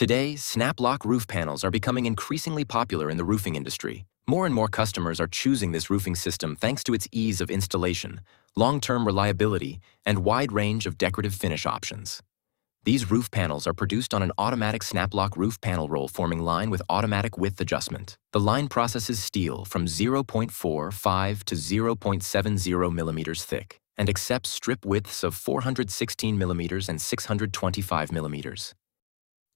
Today, snap-lock roof panels are becoming increasingly popular in the roofing industry. More and more customers are choosing this roofing system thanks to its ease of installation, long-term reliability, and wide range of decorative finish options. These roof panels are produced on an automatic snap-lock roof panel roll forming line with automatic width adjustment. The line processes steel from 0.45 to 0.70 millimeters thick and accepts strip widths of 416 millimeters and 625 millimeters.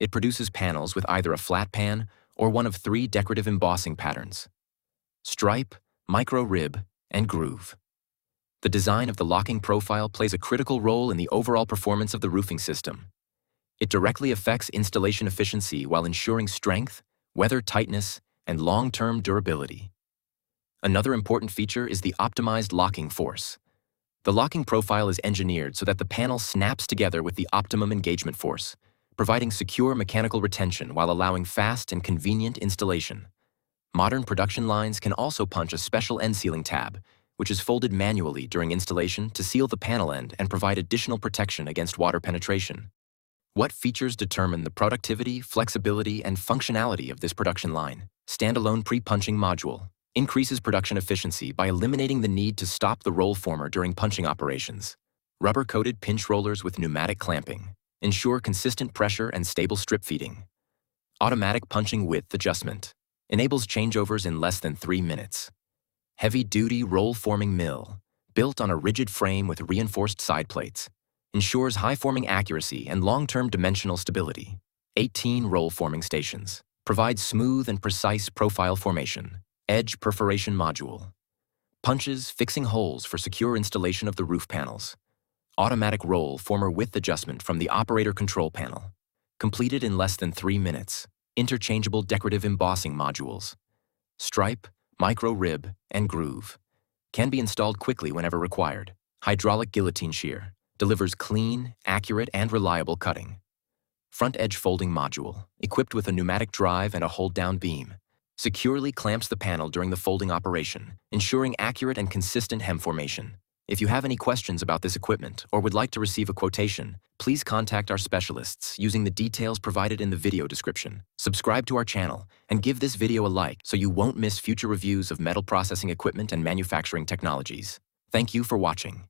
It produces panels with either a flat pan or one of 3 decorative embossing patterns: stripe, micro rib, and groove. The design of the locking profile plays a critical role in the overall performance of the roofing system. It directly affects installation efficiency while ensuring strength, weather tightness, and long-term durability. Another important feature is the optimized locking force. The locking profile is engineered so that the panel snaps together with the optimum engagement force, providing secure mechanical retention while allowing fast and convenient installation. Modern production lines can also punch a special end sealing tab, which is folded manually during installation to seal the panel end and provide additional protection against water penetration. What features determine the productivity, flexibility, and functionality of this production line? Standalone pre-punching module increases production efficiency by eliminating the need to stop the roll former during punching operations. Rubber-coated pinch rollers with pneumatic clamping ensure consistent pressure and stable strip feeding. Automatic punching width adjustment enables changeovers in less than 3 minutes. Heavy-duty roll-forming mill, built on a rigid frame with reinforced side plates, ensures high-forming accuracy and long-term dimensional stability. 18 roll-forming stations provide smooth and precise profile formation. Edge perforation module punches, fixing holes for secure installation of the roof panels. Automatic roll former width adjustment from the operator control panel, completed in less than 3 minutes. Interchangeable decorative embossing modules, stripe, micro rib, and groove, can be installed quickly whenever required. Hydraulic guillotine shear delivers clean, accurate, and reliable cutting. Front edge folding module, equipped with a pneumatic drive and a hold-down beam, securely clamps the panel during the folding operation, ensuring accurate and consistent hem formation. If you have any questions about this equipment or would like to receive a quotation, please contact our specialists using the details provided in the video description. Subscribe to our channel and give this video a like so you won't miss future reviews of metal processing equipment and manufacturing technologies. Thank you for watching.